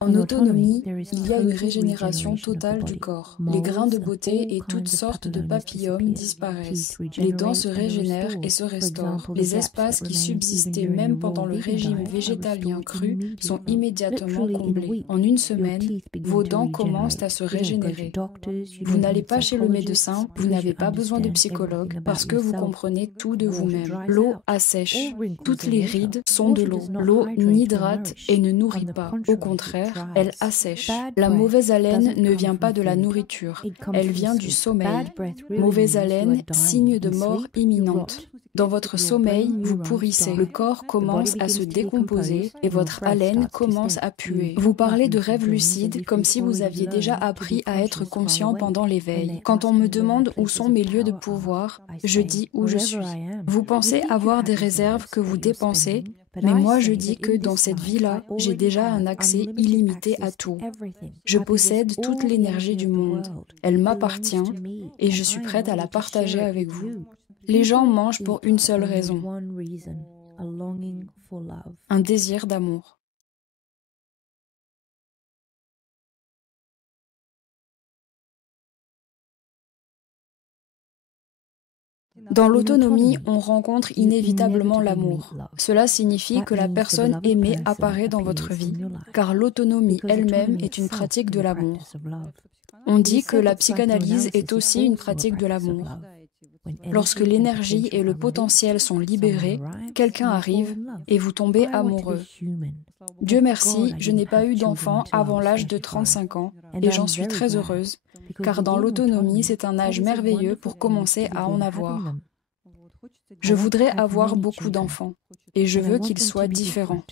En autonomie, il y a une régénération totale du corps. Les grains de beauté et toutes sortes de papillomes disparaissent. Les dents se régénèrent et se restaurent. Les espaces qui subsistaient même pendant le régime végétalien cru sont immédiatement comblés. En une semaine, vos dents commencent à se régénérer. Vous n'allez pas chez le médecin, vous n'avez pas besoin de psychologue parce que vous comprenez tout de vous-même. L'eau assèche. Toutes les rides sont de l'eau. L'eau n'hydrate et ne nourrit pas. Au contraire, elle assèche. La mauvaise haleine ne vient pas de la nourriture, elle vient du sommeil. Mauvaise haleine, signe de mort imminente. Dans votre sommeil, vous pourrissez. Le corps commence à se décomposer et votre haleine commence à puer. Vous parlez de rêves lucides comme si vous aviez déjà appris à être conscient pendant l'éveil. Quand on me demande où sont mes lieux de pouvoir, je dis où je suis. Vous pensez avoir des réserves que vous dépensez, mais moi je dis que dans cette vie-là, j'ai déjà un accès illimité à tout. Je possède toute l'énergie du monde. Elle m'appartient et je suis prête à la partager avec vous. Les gens mangent pour une seule raison, un désir d'amour. Dans l'autonomie, on rencontre inévitablement l'amour. Cela signifie que la personne aimée apparaît dans votre vie, car l'autonomie elle-même est une pratique de l'amour. On dit que la psychanalyse est aussi une pratique de l'amour. Lorsque l'énergie et le potentiel sont libérés, quelqu'un arrive et vous tombez amoureux. Dieu merci, je n'ai pas eu d'enfant avant l'âge de 35 ans et j'en suis très heureuse, car dans l'autonomie, c'est un âge merveilleux pour commencer à en avoir. Je voudrais avoir beaucoup d'enfants et je veux qu'ils soient différents.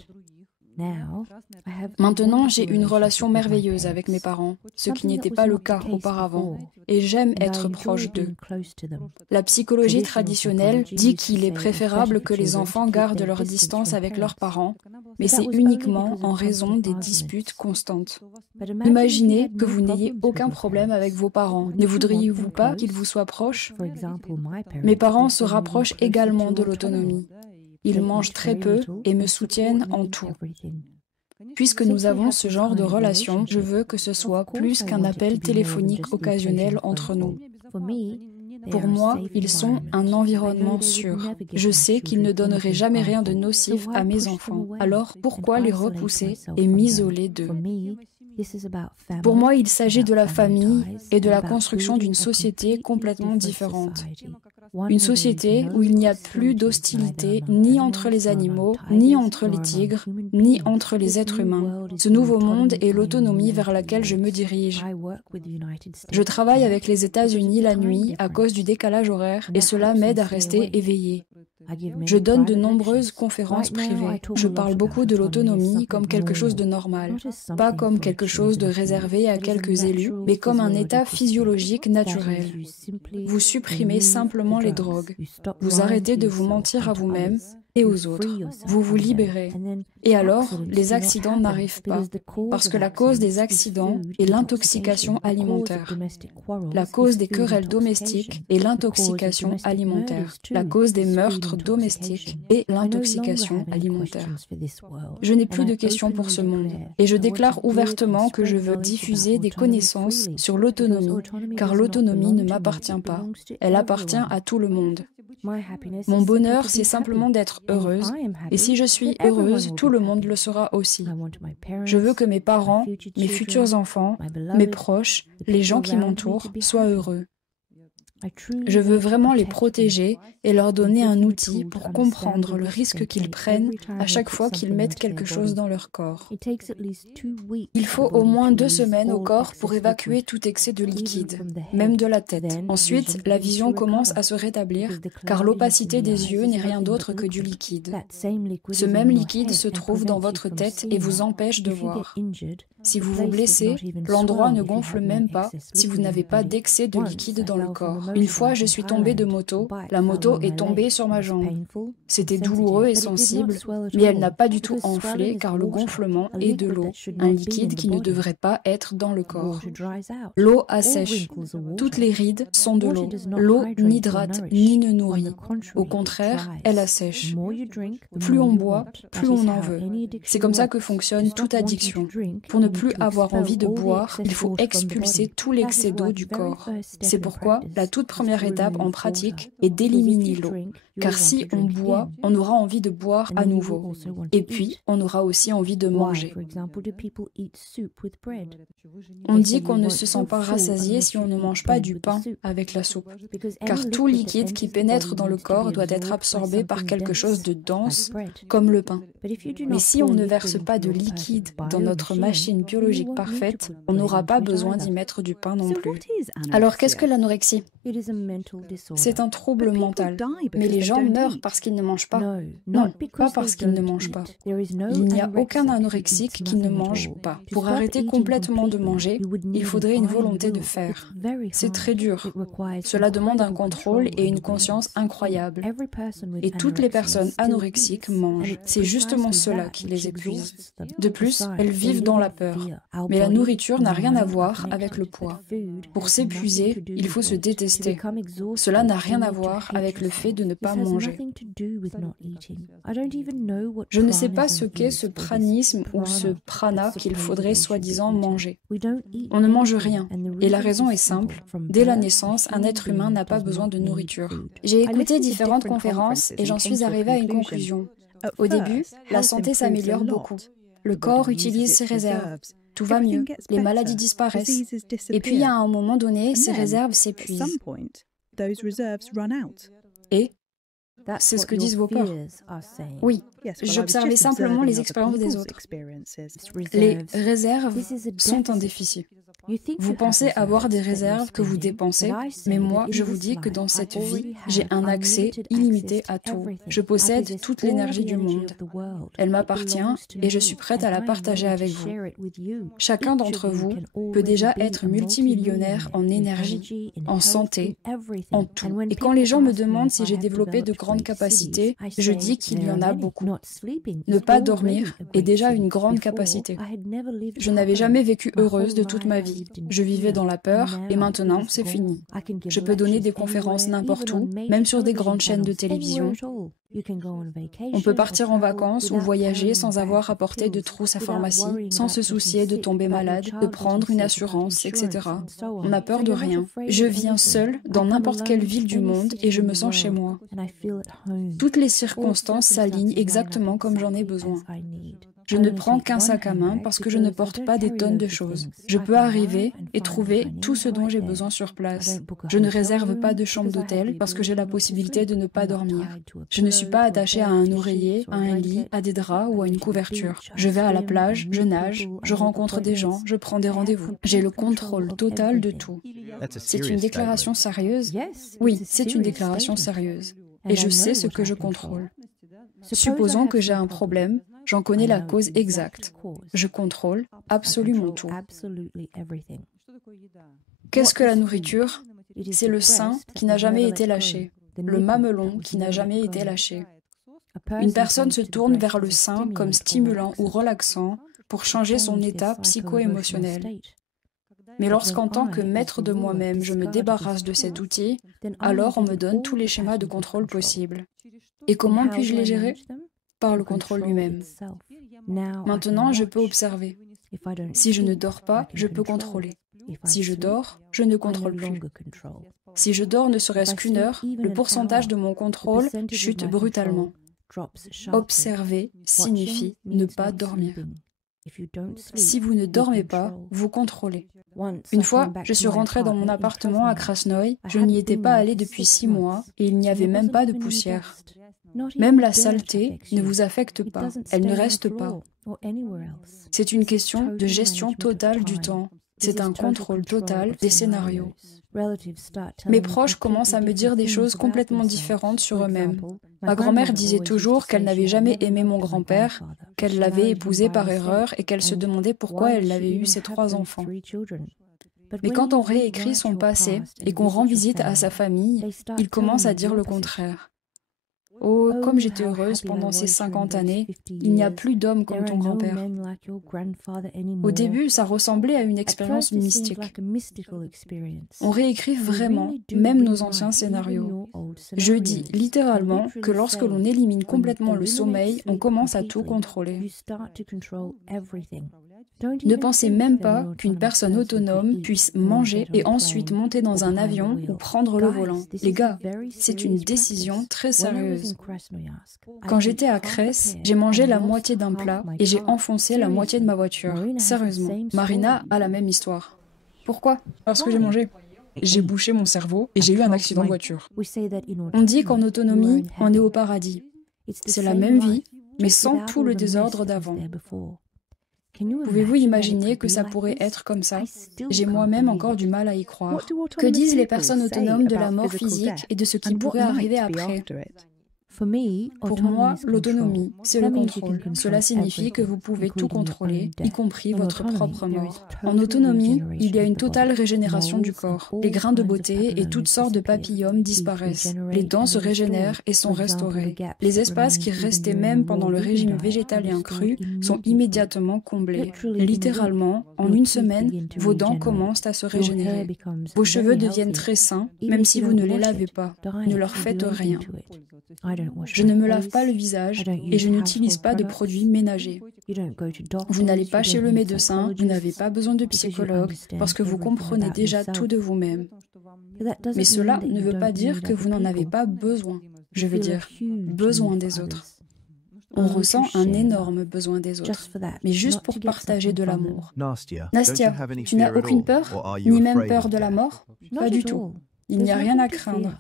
Maintenant, j'ai une relation merveilleuse avec mes parents, ce qui n'était pas le cas auparavant, et j'aime être proche d'eux. La psychologie traditionnelle dit qu'il est préférable que les enfants gardent leur distance avec leurs parents, mais c'est uniquement en raison des disputes constantes. Imaginez que vous n'ayez aucun problème avec vos parents. Ne voudriez-vous pas qu'ils vous soient proches? Mes parents se rapprochent également de l'autonomie. Ils mangent très peu et me soutiennent en tout. Puisque nous avons ce genre de relation, je veux que ce soit plus qu'un appel téléphonique occasionnel entre nous. Pour moi, ils sont un environnement sûr. Je sais qu'ils ne donneraient jamais rien de nocif à mes enfants. Alors pourquoi les repousser et m'isoler d'eux? Pour moi, il s'agit de la famille et de la construction d'une société complètement différente. Une société où il n'y a plus d'hostilité ni entre les animaux, ni entre les tigres, ni entre les êtres humains. Ce nouveau monde est l'autonomie vers laquelle je me dirige. Je travaille avec les États-Unis la nuit à cause du décalage horaire et cela m'aide à rester éveillé. Je donne de nombreuses conférences privées. Je parle beaucoup de l'autonomie comme quelque chose de normal, pas comme quelque chose de réservé à quelques élus, mais comme un état physiologique naturel. Vous supprimez simplement les drogues. Vous arrêtez de vous mentir à vous-même et aux autres. Vous vous libérez. Et alors, les accidents n'arrivent pas, parce que la cause des accidents est l'intoxication alimentaire. La cause des querelles domestiques est l'intoxication alimentaire. La cause des meurtres domestiques est l'intoxication alimentaire. Je n'ai plus de questions pour ce monde, et je déclare ouvertement que je veux diffuser des connaissances sur l'autonomie, car l'autonomie ne m'appartient pas, elle appartient à tout le monde. Mon bonheur, c'est simplement d'être heureuse, et si je suis heureuse, tout le monde le sera aussi. Je veux que mes parents, mes futurs enfants, mes proches, les gens qui m'entourent soient heureux. Je veux vraiment les protéger et leur donner un outil pour comprendre le risque qu'ils prennent à chaque fois qu'ils mettent quelque chose dans leur corps. Il faut au moins 2 semaines au corps pour évacuer tout excès de liquide, même de la tête. Ensuite, la vision commence à se rétablir, car l'opacité des yeux n'est rien d'autre que du liquide. Ce même liquide se trouve dans votre tête et vous empêche de voir. Si vous vous blessez, l'endroit ne gonfle même pas si vous n'avez pas d'excès de liquide dans le corps. Une fois, je suis tombée de moto, la moto est tombée sur ma jambe. C'était douloureux et sensible, mais elle n'a pas du tout enflé car le gonflement est de l'eau, un liquide qui ne devrait pas être dans le corps. L'eau assèche. Toutes les rides sont de l'eau. L'eau n'hydrate ni ne nourrit. Au contraire, elle assèche. Plus on boit, plus on en veut. C'est comme ça que fonctionne toute addiction. Pour ne plus avoir envie de boire, il faut expulser tout l'excès d'eau du corps. C'est pourquoi la toute première étape en pratique est d'éliminer l'eau. Car si on boit, on aura envie de boire à nouveau. Et puis, on aura aussi envie de manger. On dit qu'on ne se sent pas rassasié si on ne mange pas du pain avec la soupe. Car tout liquide qui pénètre dans le corps doit être absorbé par quelque chose de dense, comme le pain. Mais si on ne verse pas de liquide dans notre machine biologique parfaite, on n'aura pas besoin d'y mettre du pain non plus. Alors qu'est-ce que l'anorexie? C'est un trouble mental. Mais les gens meurent parce qu'ils ne mangent pas. Non, pas parce qu'ils ne mangent pas. Il n'y a aucun anorexique qui ne mange pas. Pour arrêter complètement de manger, il faudrait une volonté de faire. C'est très dur. Cela demande un contrôle et une conscience incroyable. Et toutes les personnes anorexiques mangent. C'est justement cela qui les épuise. De plus, elles vivent dans la peur. Mais la nourriture n'a rien à voir avec le poids. Pour s'épuiser, il faut se détester. Cela n'a rien à voir avec le fait de ne pas manger. Je ne sais pas ce qu'est ce pranisme ou ce prana qu'il faudrait soi-disant manger. On ne mange rien. Et la raison est simple. Dès la naissance, un être humain n'a pas besoin de nourriture. J'ai écouté différentes conférences et j'en suis arrivée à une conclusion. Au début, la santé s'améliore beaucoup. Le corps utilise ses réserves. Tout va mieux. Les maladies disparaissent. Et puis, à un moment donné, ces réserves s'épuisent. Et c'est ce que disent vos peurs. Oui, j'observais simplement les expériences des autres. Les réserves sont un déficit. Vous pensez avoir des réserves que vous dépensez, mais moi, je vous dis que dans cette vie, j'ai un accès illimité à tout. Je possède toute l'énergie du monde. Elle m'appartient et je suis prête à la partager avec vous. Chacun d'entre vous peut déjà être multimillionnaire en énergie, en santé, en tout. Et quand les gens me demandent si j'ai développé de grandes capacités, je dis qu'il y en a beaucoup. Ne pas dormir est déjà une grande capacité. Je n'avais jamais vécu heureuse de toute ma vie. Je vivais dans la peur et maintenant c'est fini. Je peux donner des conférences n'importe où, même sur des grandes chaînes de télévision. On peut partir en vacances ou voyager sans avoir à porter de trousse à pharmacie, sans se soucier de tomber malade, de prendre une assurance, etc. On n'a peur de rien. Je viens seule dans n'importe quelle ville du monde et je me sens chez moi. Toutes les circonstances s'alignent exactement comme j'en ai besoin. Je ne prends qu'un sac à main parce que je ne porte pas des tonnes de choses. Je peux arriver et trouver tout ce dont j'ai besoin sur place. Je ne réserve pas de chambre d'hôtel parce que j'ai la possibilité de ne pas dormir. Je ne suis pas attachée à un oreiller, à un lit, à des draps ou à une couverture. Je vais à la plage, je nage, je rencontre des gens, je prends des rendez-vous. J'ai le contrôle total de tout. C'est une déclaration sérieuse? Oui, c'est une déclaration sérieuse. Et je sais ce que je contrôle. Supposons que j'ai un problème. J'en connais la cause exacte. Je contrôle absolument tout. Qu'est-ce que la nourriture? C'est le sein qui n'a jamais été lâché, le mamelon qui n'a jamais été lâché. Une personne se tourne vers le sein comme stimulant ou relaxant pour changer son état psycho-émotionnel. Mais lorsqu'en tant que maître de moi-même, je me débarrasse de cet outil, alors on me donne tous les schémas de contrôle possibles. Et comment puis-je les gérer? Par le contrôle lui-même. Maintenant, je peux observer. Si je ne dors pas, je peux contrôler. Si je dors, je ne contrôle plus. Si je dors ne serait-ce qu'une heure, le pourcentage de mon contrôle chute brutalement. Observer signifie ne pas dormir. Si vous ne dormez pas, vous contrôlez. Une fois, je suis rentrée dans mon appartement à Krasnoï. Je n'y étais pas allée depuis 6 mois et il n'y avait même pas de poussière. Même la saleté ne vous affecte pas, elle ne reste pas. C'est une question de gestion totale du temps. C'est un contrôle total des scénarios. Mes proches commencent à me dire des choses complètement différentes sur eux-mêmes. Ma grand-mère disait toujours qu'elle n'avait jamais aimé mon grand-père, qu'elle l'avait épousé par erreur et qu'elle se demandait pourquoi elle avait eu ses 3 enfants. Mais quand on réécrit son passé et qu'on rend visite à sa famille, il commence à dire le contraire. Oh, comme j'étais heureuse pendant ces 50 années, il n'y a plus d'hommes comme ton grand-père. Au début, ça ressemblait à une expérience mystique. On réécrit vraiment, même nos anciens scénarios. Je dis littéralement que lorsque l'on élimine complètement le sommeil, on commence à tout contrôler. Ne pensez même pas qu'une personne autonome puisse manger et ensuite monter dans un avion ou prendre le volant. Les gars, c'est une décision très sérieuse. Quand j'étais à Crèce, j'ai mangé la moitié d'un plat et j'ai enfoncé la moitié de ma voiture. Sérieusement. Marina a la même histoire. Pourquoi? Parce que j'ai mangé. J'ai bouché mon cerveau et j'ai eu un accident de voiture. On dit qu'en autonomie, on est au paradis. C'est la même vie, mais sans tout le désordre d'avant. Pouvez-vous imaginer que ça pourrait être comme ça? J'ai moi-même encore du mal à y croire. Que disent les personnes autonomes de la mort physique et de ce qui pourrait arriver après? Pour moi, l'autonomie, c'est le contrôle. Cela signifie que vous pouvez tout contrôler, y compris votre propre mort. En autonomie, il y a une totale régénération du corps. Les grains de beauté et toutes sortes de papillomes disparaissent. Les dents se régénèrent et sont restaurées. Les espaces qui restaient même pendant le régime végétalien cru sont immédiatement comblés. Littéralement, en une semaine, vos dents commencent à se régénérer. Vos cheveux deviennent très sains, même si vous ne les lavez pas. Ne leur faites rien. Je ne me lave pas le visage et je n'utilise pas de produits ménagers. Vous n'allez pas chez le médecin, vous n'avez pas besoin de psychologue parce que vous comprenez déjà tout de vous-même. Mais cela ne veut pas dire que vous n'en avez pas besoin. Je veux dire, besoin des autres. On ressent un énorme besoin des autres, mais juste pour partager de l'amour. Nastia, tu n'as aucune peur, ni même peur de la mort? Pas du tout. Il n'y a rien à craindre.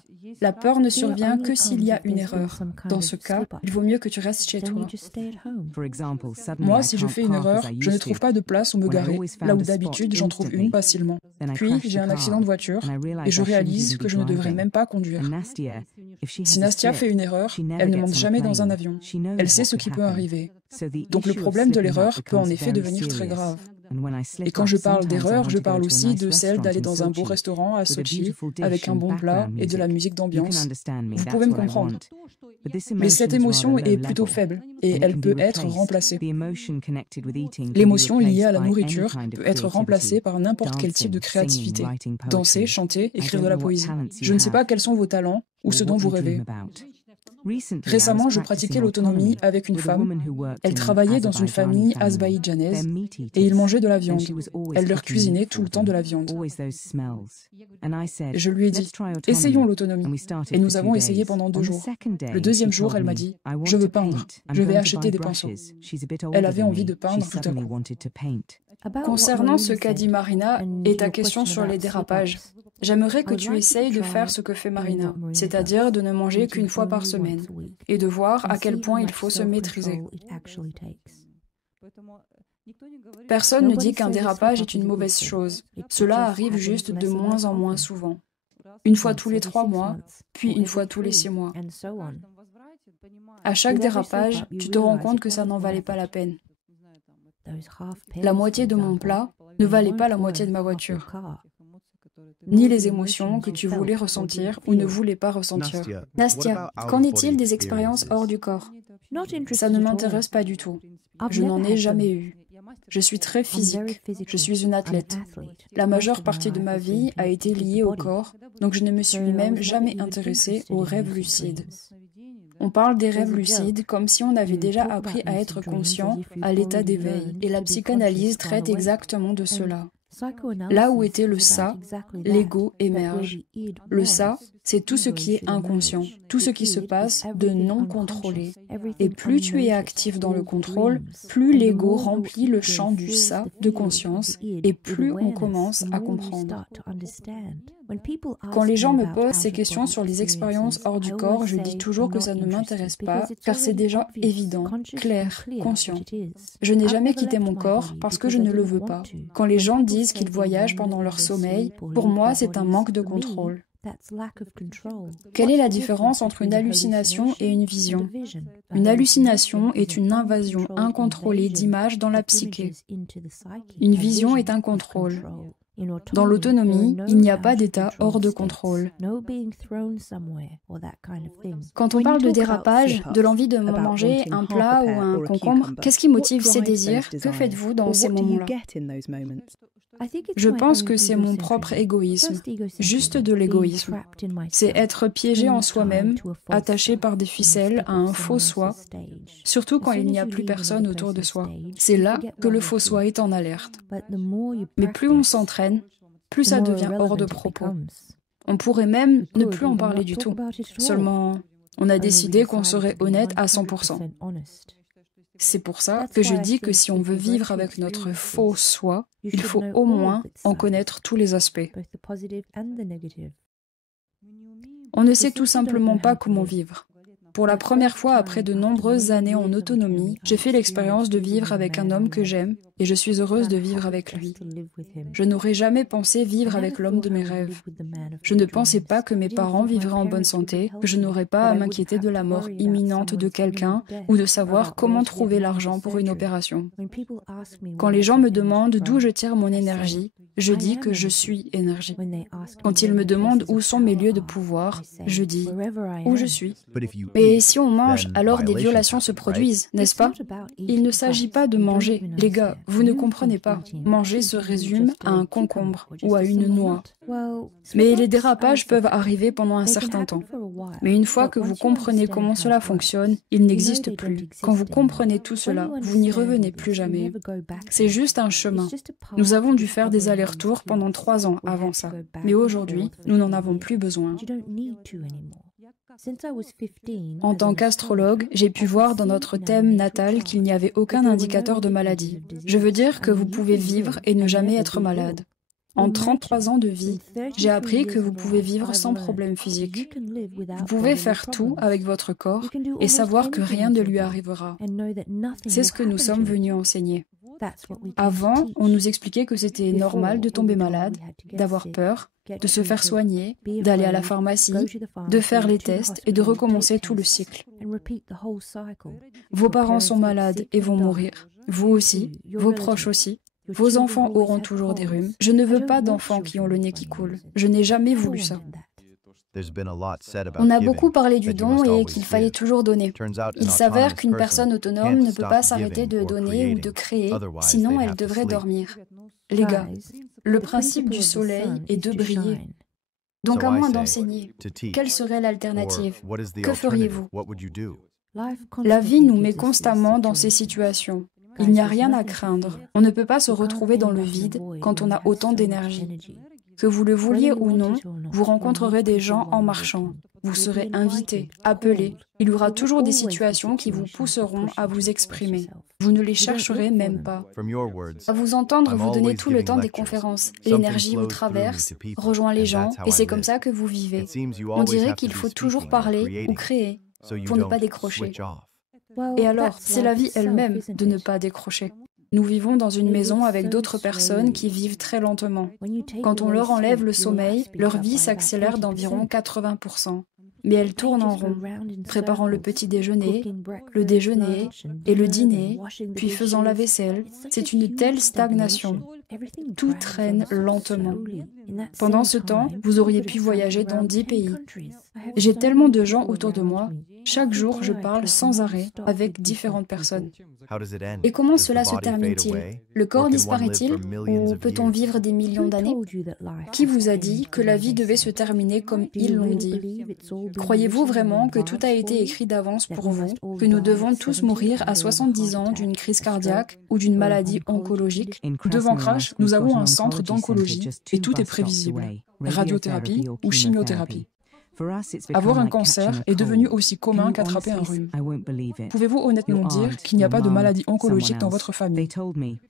La peur ne survient que s'il y a une erreur. Dans ce cas, il vaut mieux que tu restes chez toi. Moi, si je fais une erreur, je ne trouve pas de place où me garer, là où d'habitude j'en trouve une facilement. Puis, j'ai un accident de voiture et je réalise que je ne devrais même pas conduire. Si Nastia fait une erreur, elle ne monte jamais dans un avion. Elle sait ce qui peut arriver. Donc le problème de l'erreur peut en effet devenir très grave. Et quand je parle d'erreur, je parle aussi de celle d'aller dans un beau restaurant à Sochi avec un bon plat et de la musique d'ambiance. Vous pouvez me comprendre. Mais cette émotion est plutôt faible et elle peut être remplacée. L'émotion liée à la nourriture peut être remplacée par n'importe quel type de créativité. Danser, chanter, écrire de la poésie. Je ne sais pas quels sont vos talents ou ce dont vous rêvez. Récemment, je pratiquais l'autonomie avec une femme. Elle travaillait dans une famille azerbaïdjanaise et ils mangeaient de la viande. Elle leur cuisinait tout le temps de la viande. Je lui ai dit, essayons l'autonomie. Et nous avons essayé pendant 2 jours. Le deuxième jour, elle m'a dit, je veux peindre, je vais acheter des pinceaux. Elle avait envie de peindre tout à coup. Concernant ce qu'a dit Marina et ta question sur les dérapages, j'aimerais que tu essayes de faire ce que fait Marina, c'est-à-dire de ne manger qu'une fois par semaine, et de voir à quel point il faut se maîtriser. Personne ne dit qu'un dérapage est une mauvaise chose. Cela arrive juste de moins en moins souvent. Une fois tous les 3 mois, puis une fois tous les 6 mois. À chaque dérapage, tu te rends compte que ça n'en valait pas la peine. La moitié de mon plat ne valait pas la moitié de ma voiture. Ni les émotions que tu voulais ressentir ou ne voulais pas ressentir. Nastia, qu'en est-il des expériences hors du corps? Ça ne m'intéresse pas du tout. Je n'en ai jamais eu. Je suis très physique. Je suis une athlète. La majeure partie de ma vie a été liée au corps, donc je ne me suis même jamais intéressée aux rêves lucides. On parle des rêves lucides comme si on avait déjà appris à être conscient à l'état d'éveil. Et la psychanalyse traite exactement de cela. Là où était le ça, l'ego émerge. Le ça, c'est tout ce qui est inconscient, tout ce qui se passe de non contrôlé. Et plus tu es actif dans le contrôle, plus l'ego remplit le champ du ça de conscience et plus on commence à comprendre. Quand les gens me posent ces questions sur les expériences hors du corps, je dis toujours que ça ne m'intéresse pas car c'est déjà évident, clair, conscient. Je n'ai jamais quitté mon corps parce que je ne le veux pas. Quand les gens disent qu'ils voyagent pendant leur sommeil, pour moi c'est un manque de contrôle. Quelle est la différence entre une hallucination et une vision? Une hallucination est une invasion incontrôlée d'images dans la psyché. Une vision est un contrôle. Dans l'autonomie, il n'y a pas d'état hors de contrôle. Quand on parle de dérapage, de l'envie de manger un plat ou un concombre, qu'est-ce qui motive ces désirs? Que faites-vous dans ces moments-là? Je pense que c'est mon propre égoïsme, juste de l'égoïsme. C'est être piégé en soi-même, attaché par des ficelles à un faux soi, surtout quand il n'y a plus personne autour de soi. C'est là que le faux soi est en alerte. Mais plus on s'entraîne, plus ça devient hors de propos. On pourrait même ne plus en parler du tout. Seulement, on a décidé qu'on serait honnête à 100%. C'est pour ça que je dis que si on veut vivre avec notre faux soi, il faut au moins en connaître tous les aspects. On ne sait tout simplement pas comment vivre. Pour la première fois après de nombreuses années en autonomie, j'ai fait l'expérience de vivre avec un homme que j'aime et je suis heureuse de vivre avec lui. Je n'aurais jamais pensé vivre avec l'homme de mes rêves. Je ne pensais pas que mes parents vivraient en bonne santé, que je n'aurais pas à m'inquiéter de la mort imminente de quelqu'un ou de savoir comment trouver l'argent pour une opération. Quand les gens me demandent d'où je tire mon énergie, je dis que je suis énergie. Quand ils me demandent où sont mes lieux de pouvoir, je dis où je suis. Et si on mange, alors des violations se produisent, n'est-ce pas? Il ne s'agit pas de manger. Les gars, vous ne comprenez pas. Manger se résume à un concombre ou à une noix. Mais les dérapages peuvent arriver pendant un certain temps. Mais une fois que vous comprenez comment cela fonctionne, il n'existe plus. Quand vous comprenez tout cela, vous n'y revenez plus jamais. C'est juste un chemin. Nous avons dû faire des allers-retours pendant 3 ans avant ça. Mais aujourd'hui, nous n'en avons plus besoin. En tant qu'astrologue, j'ai pu voir dans notre thème natal qu'il n'y avait aucun indicateur de maladie. Je veux dire que vous pouvez vivre et ne jamais être malade. En 33 ans de vie, j'ai appris que vous pouvez vivre sans problème physique. Vous pouvez faire tout avec votre corps et savoir que rien ne lui arrivera. C'est ce que nous sommes venus enseigner. Avant, on nous expliquait que c'était normal de tomber malade, d'avoir peur, de se faire soigner, d'aller à la pharmacie, de faire les tests et de recommencer tout le cycle. Vos parents sont malades et vont mourir. Vous aussi, vos proches aussi. Vos enfants auront toujours des rhumes. Je ne veux pas d'enfants qui ont le nez qui coule. Je n'ai jamais voulu ça. On a beaucoup parlé du don et qu'il fallait toujours donner. Il s'avère qu'une personne autonome ne peut pas s'arrêter de donner ou de créer, sinon elle devrait dormir. Les gars, le principe du soleil est de briller. Donc à moins d'enseigner, quelle serait l'alternative? Que feriez-vous? La vie nous met constamment dans ces situations. Il n'y a rien à craindre. On ne peut pas se retrouver dans le vide quand on a autant d'énergie. Que vous le vouliez ou non, vous rencontrerez des gens en marchant. Vous serez invité, appelé. Il y aura toujours des situations qui vous pousseront à vous exprimer. Vous ne les chercherez même pas. À vous entendre, vous donnez tout le temps des conférences. L'énergie vous traverse, rejoint les gens, et c'est comme ça que vous vivez. On dirait qu'il faut toujours parler ou créer pour ne pas décrocher. Et alors, c'est la vie elle-même de ne pas décrocher. Nous vivons dans une maison avec d'autres personnes qui vivent très lentement. Quand on leur enlève le sommeil, leur vie s'accélère d'environ 80%. Mais elles tournent en rond, préparant le petit déjeuner, le déjeuner et le dîner, puis faisant la vaisselle. C'est une telle stagnation. Tout traîne lentement. Pendant ce temps, vous auriez pu voyager dans 10 pays. J'ai tellement de gens autour de moi. Chaque jour, je parle sans arrêt avec différentes personnes. Et comment cela se termine-t-il? Le corps disparaît-il? Ou peut-on vivre des millions d'années? Qui vous a dit que la vie devait se terminer comme ils l'ont dit? Croyez-vous vraiment que tout a été écrit d'avance pour vous, que nous devons tous mourir à 70 ans d'une crise cardiaque ou d'une maladie oncologique? Devant Crash, nous avons un centre d'oncologie et tout est prévisible. Radiothérapie ou chimiothérapie. Avoir un cancer est devenu aussi commun qu'attraper un rhume. Pouvez-vous honnêtement dire qu'il n'y a pas de maladie oncologique dans votre famille?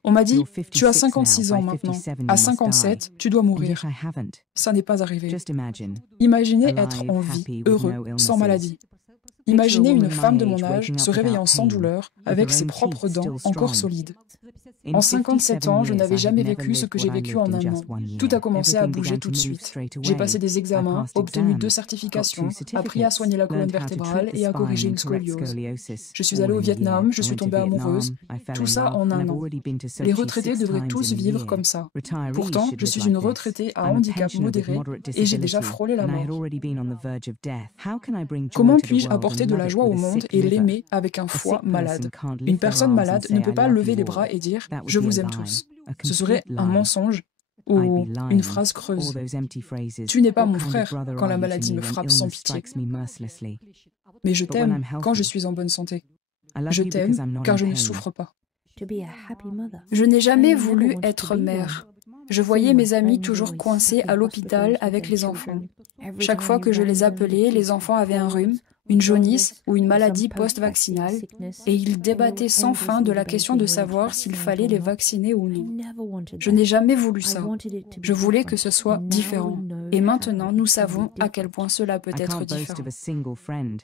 On m'a dit, tu as 56 ans maintenant. À 57, tu dois mourir. Ça n'est pas arrivé. Imaginez être en vie, heureux, sans maladie. Imaginez une femme de mon âge se réveillant sans douleur, avec ses propres dents encore solides. En 57 ans, je n'avais jamais vécu ce que j'ai vécu en un an. Tout a commencé à bouger tout de suite. J'ai passé des examens, obtenu 2 certifications, appris à soigner la colonne vertébrale et à corriger une scoliose. Je suis allée au Vietnam, je suis tombée amoureuse. Tout ça en un an. Les retraités devraient tous vivre comme ça. Pourtant, je suis une retraitée à handicap modéré et j'ai déjà frôlé la mort. Comment puis-je apporter de la joie au monde et l'aimer avec un foie malade? Une personne malade ne peut pas lever les bras et dire « je vous aime tous ». Ce serait un mensonge Ou une phrase creuse. Tu n'es pas mon frère quand la maladie me frappe sans pitié. Mais je t'aime quand je suis en bonne santé. Je t'aime car je ne souffre pas. Je n'ai jamais voulu être mère. Je voyais mes amis toujours coincés à l'hôpital avec les enfants. Chaque fois que je les appelais, les enfants avaient un rhume, une jaunisse ou une maladie post-vaccinale, et ils débattaient sans fin de la question de savoir s'il fallait les vacciner ou non. Je n'ai jamais voulu ça. Je voulais que ce soit différent. Et maintenant, nous savons à quel point cela peut être différent.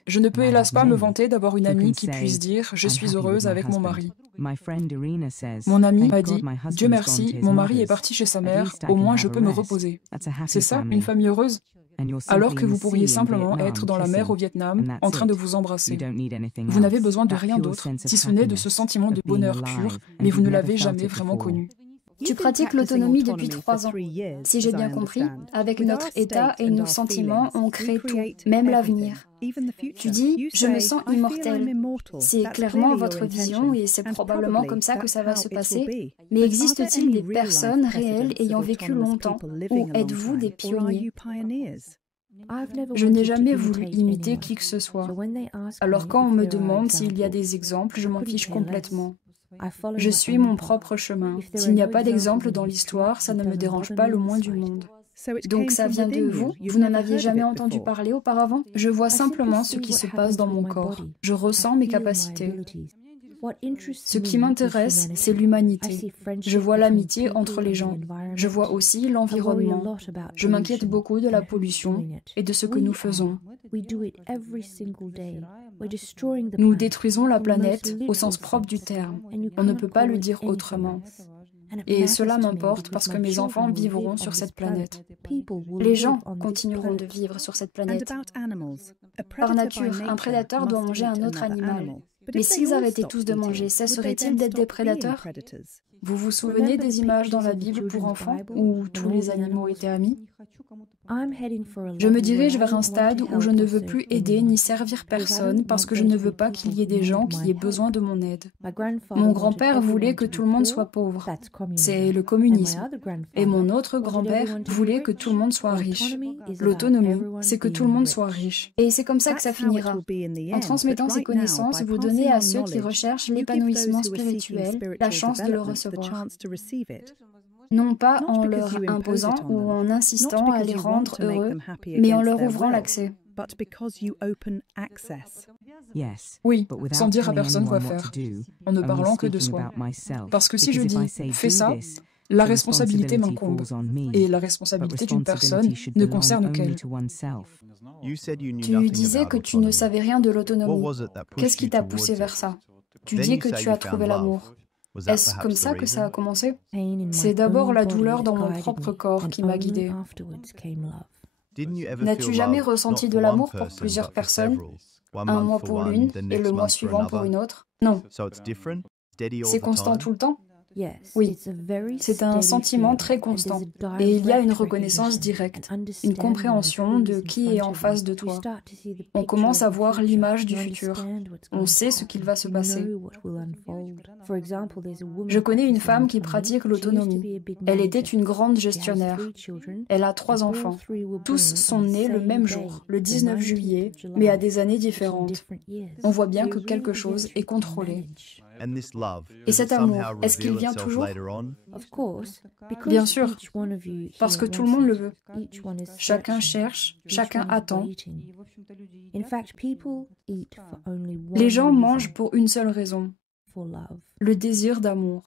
Je ne peux hélas pas me vanter d'avoir une amie qui puisse dire « Je suis heureuse avec mon mari ». Mon amie m'a dit « Dieu merci, mon mari est parti chez sa mère, au moins je peux me reposer ». C'est ça, une famille heureuse ? Alors que vous pourriez simplement être dans la mer au Vietnam, en train de vous embrasser. Vous n'avez besoin de rien d'autre, si ce n'est de ce sentiment de bonheur pur, mais vous ne l'avez jamais vraiment connu. Tu pratiques l'autonomie depuis 3 ans. Si j'ai bien compris, avec notre état et nos sentiments, on crée tout, même l'avenir. Tu dis « je me sens immortel ». C'est clairement votre vision et c'est probablement comme ça que ça va se passer. Mais existe-t-il des personnes réelles ayant vécu longtemps ou êtes-vous des pionniers ? Je n'ai jamais voulu imiter qui que ce soit. Alors quand on me demande s'il y a des exemples, je m'en fiche complètement. Je suis mon propre chemin. S'il n'y a pas d'exemple dans l'histoire, ça ne me dérange pas le moins du monde. Donc ça vient de vous? Vous n'en aviez jamais entendu parler auparavant? Je vois simplement ce qui se passe dans mon corps. Je ressens mes capacités. Ce qui m'intéresse, c'est l'humanité. Je vois l'amitié entre les gens. Je vois aussi l'environnement. Je m'inquiète beaucoup de la pollution et de ce que nous faisons. Nous détruisons la planète au sens propre du terme. On ne peut pas le dire autrement. Et cela m'importe parce que mes enfants vivront sur cette planète. Les gens continueront de vivre sur cette planète. Par nature, un prédateur doit manger un autre animal. Mais s'ils arrêtaient tous de manger, cesseraient-ils d'être des prédateurs? Vous vous souvenez des images dans la Bible pour enfants où tous les animaux étaient amis? Je me dirige vers un stade où je ne veux plus aider ni servir personne parce que je ne veux pas qu'il y ait des gens qui aient besoin de mon aide. Mon grand-père voulait que tout le monde soit pauvre. C'est le communisme. Et mon autre grand-père voulait que tout le monde soit riche. L'autonomie, c'est que tout le monde soit riche. Et c'est comme ça que ça finira. En transmettant ces connaissances, vous donnez à ceux qui recherchent l'épanouissement spirituel la chance de le recevoir. Non pas en leur imposant ou en insistant à les rendre heureux, mais en leur ouvrant l'accès. Oui, sans dire à personne quoi faire, en ne parlant que de soi. Parce que si je dis « fais ça », la responsabilité m'incombe, et la responsabilité d'une personne ne concerne qu'elle. Tu disais que tu ne savais rien de l'autonomie. Qu'est-ce qui t'a poussé vers ça? Tu dis que tu as trouvé l'amour. Est-ce comme ça que ça a commencé? C'est d'abord la douleur dans mon propre corps qui m'a guidée. N'as-tu jamais ressenti de l'amour pour plusieurs personnes? Un mois pour l'une et le mois suivant pour une autre? Non. C'est constant tout le temps? Oui, c'est un sentiment très constant et il y a une reconnaissance directe, une compréhension de qui est en face de toi. On commence à voir l'image du futur. On sait ce qu'il va se passer. Je connais une femme qui pratique l'autonomie. Elle était une grande gestionnaire. Elle a 3 enfants. Tous sont nés le même jour, le 19 juillet, mais à des années différentes. On voit bien que quelque chose est contrôlé. Et cet amour, est-ce qu'il vient toujours? Bien sûr, parce que tout le monde le veut. Chacun cherche, chacun attend. Les gens mangent pour une seule raison, le désir d'amour.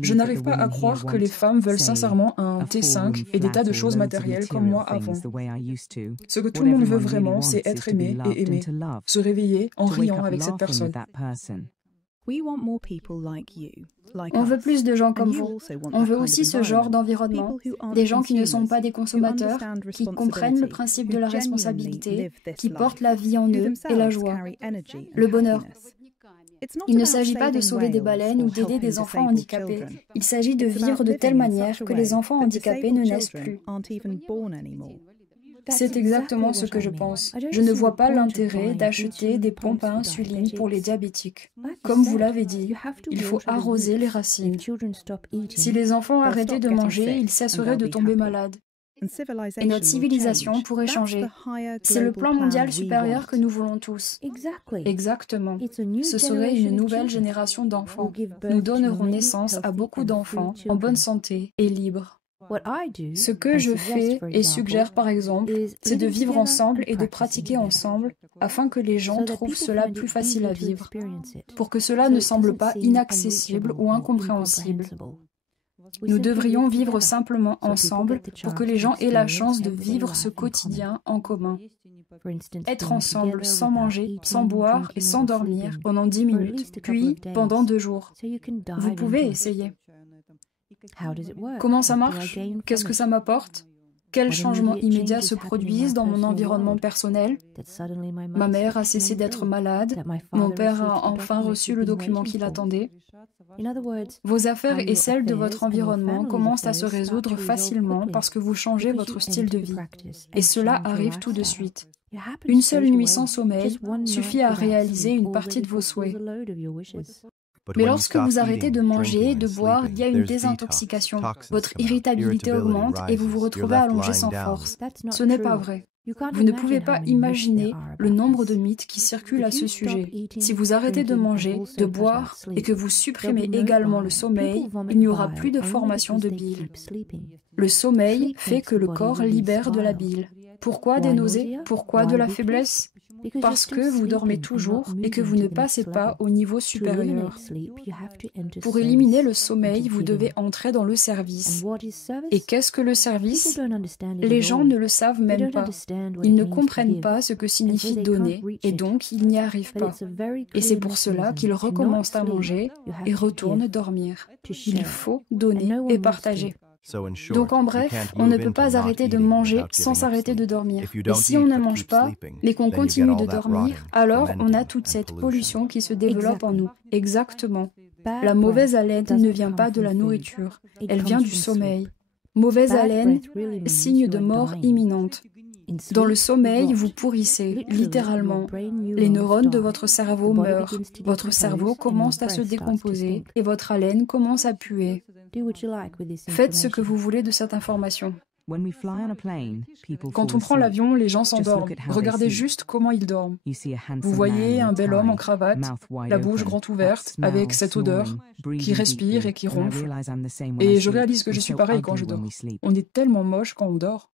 Je n'arrive pas à croire que les femmes veulent sincèrement un T5 et des tas de choses matérielles comme moi avant. Ce que tout le monde veut vraiment, c'est être aimé et aimer, se réveiller en riant avec cette personne. On veut plus de gens comme vous. On veut aussi ce genre d'environnement, des gens qui ne sont pas des consommateurs, qui comprennent le principe de la responsabilité, qui portent la vie en eux et la joie, le bonheur. Il ne s'agit pas de sauver des baleines ou d'aider des enfants handicapés. Il s'agit de vivre de telle manière que les enfants handicapés ne naissent plus. C'est exactement ce que je pense. Je ne vois pas l'intérêt d'acheter des pompes à insuline pour les diabétiques. Comme vous l'avez dit, il faut arroser les racines. Si les enfants arrêtaient de manger, ils cesseraient de tomber malades. Et notre civilisation pourrait changer. C'est le plan mondial supérieur que nous voulons tous. Exactement. Ce serait une nouvelle génération d'enfants. Nous donnerons naissance à beaucoup d'enfants en bonne santé et libres. Ce que je fais et suggère par exemple, c'est de vivre ensemble et de pratiquer ensemble afin que les gens trouvent cela plus facile à vivre, pour que cela ne semble pas inaccessible ou incompréhensible. Nous devrions vivre simplement ensemble pour que les gens aient la chance de vivre ce quotidien en commun. Être ensemble sans manger, sans boire et sans dormir pendant 10 minutes, puis pendant 2 jours. Vous pouvez essayer. Comment ça marche? Qu'est-ce que ça m'apporte? Quels changements immédiats se produisent dans mon environnement personnel? Ma mère a cessé d'être malade, mon père a enfin reçu le document qu'il attendait. Vos affaires et celles de votre environnement commencent à se résoudre facilement parce que vous changez votre style de vie. Et cela arrive tout de suite. Une seule nuit sans sommeil suffit à réaliser une partie de vos souhaits. Mais lorsque vous arrêtez de manger et de boire, il y a une désintoxication. Votre irritabilité augmente et vous vous retrouvez allongé sans force. Ce n'est pas vrai. Vous ne pouvez pas imaginer le nombre de mythes qui circulent à ce sujet. Si vous arrêtez de manger, de boire et que vous supprimez également le sommeil, il n'y aura plus de formation de bile. Le sommeil fait que le corps libère de la bile. Pourquoi des nausées? Pourquoi de la faiblesse? Parce que vous dormez toujours et que vous ne passez pas au niveau supérieur. Pour éliminer le sommeil, vous devez entrer dans le service. Et qu'est-ce que le service? Les gens ne le savent même pas. Ils ne comprennent pas ce que signifie donner et donc ils n'y arrivent pas. Et c'est pour cela qu'ils recommencent à manger et retournent dormir. Il faut donner et partager. Donc en bref, on ne peut pas arrêter de manger sans s'arrêter de dormir. Et si on ne mange pas, mais qu'on continue de dormir, alors on a toute cette pollution qui se développe en nous. Exactement. La mauvaise haleine ne vient pas de la nourriture, elle vient du sommeil. Mauvaise haleine, signe de mort imminente. Dans le sommeil, vous pourrissez, littéralement. Les neurones de votre cerveau meurent, votre cerveau commence à se décomposer et votre haleine commence à puer. Faites ce que vous voulez de cette information. Quand on prend l'avion, les gens s'endorment. Regardez juste comment ils dorment. Vous voyez un bel homme en cravate, la bouche grande ouverte, avec cette odeur, qui respire et qui ronfle. Et je réalise que je suis pareil quand je dors. On est tellement moche quand on dort.